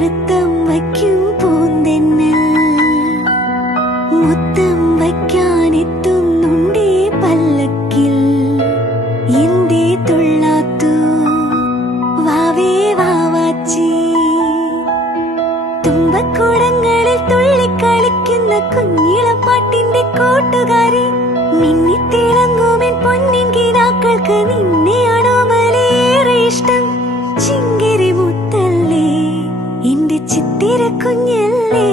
നൃത്തം വയ്ക്കും പൂന്തെന്നൽ മുത്തം വയ്ക്കാനെത്തുന്നുണ്ടേ പല്ലക്കിൽ എന്തേ തുള്ളാത്തു വാവേ വാവാച്ചി തുമ്പക്കൂടങ്ങളിൽ തുള്ളിക്കളിക്കുന്ന കുഞ്ഞിളം പാട്ടിന്റെ കൂട്ടുകാരി മിന്നിത്തിളങ്ങുമെൻ പൊന്നിൻ കിനാക്കൾക്ക് നിന്നെയാണോ മലേറെ ഇഷ്ടം ചിങ്കിരി മുത്തല്ലേ എന്റെ ചിത്തിര കുഞ്ഞല്ലേ